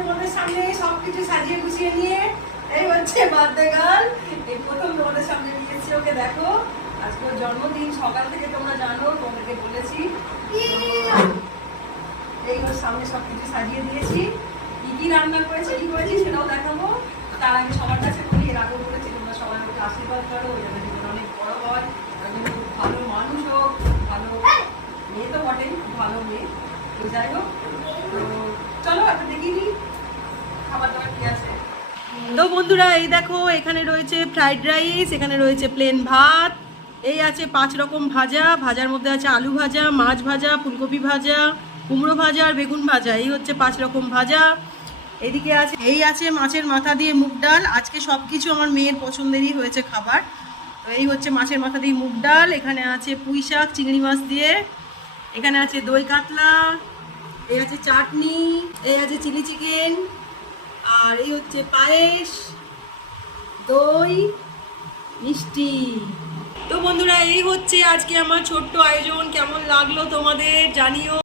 তোমাদের সামনে সবকিছু সাজিয়ে গুছিয়ে নিয়ে। এই হচ্ছে বার্থডে গার্ল, এই প্রথম তোমাদের সামনে নিয়েছি ওকে। দেখো আজকে ওর জন্মদিন, সকাল থেকে তোমরা জানো, তোমাদেরকে বলেছি। এই ওর সামনে সবকিছু সাজিয়ে দিয়েছি। কি কি রান্না করেছি, কি করেছি সেটাও দেখাবো। তার আগে সবার কাছে বলি, এর আগেও বলেছি, তোমরা সবাই ওকে আশীর্বাদ করো, যেন জীবন অনেক বড় হয়, খুব ভালো মানুষ হোক, ভালো মেয়ে তো বটেই, খুব ভালো মেয়ে। তো যাই হোক, তো চলো একটা দেখিয়ে নিই খাবার দাবার কি আছে। তো বন্ধুরা এই দেখো, এখানে রয়েছে ফ্রাইড রাইস, এখানে রয়েছে প্লেন ভাত, এই আছে 5 রকম ভাজা, ভাজার মধ্যে আছে আলু ভাজা, মাছ ভাজা, ফুলকপি ভাজা, কুমড়ো ভাজা আর বেগুন ভাজা। এই হচ্ছে 5 রকম ভাজা। এদিকে আছে, এই আছে মাছের মাথা দিয়ে মুগ ডাল। আজকে সব কিছু আমার মেয়ের পছন্দেরই হয়েছে খাবার। তো এই হচ্ছে মাছের মাথা দিয়ে মুগ ডাল। এখানে আছে পুঁই শাক চিংড়ি মাছ দিয়ে, এখানে আছে দই কাতলা, এই আছে চাটনি, এই আছে চিলি চিকেন, আর এই হচ্ছে পায়েস, দই, মিষ্টি। তো বন্ধুরা এই হচ্ছে আজকে আমার ছোট্ট আয়োজন। কেমন লাগলো তোমাদের জানিও।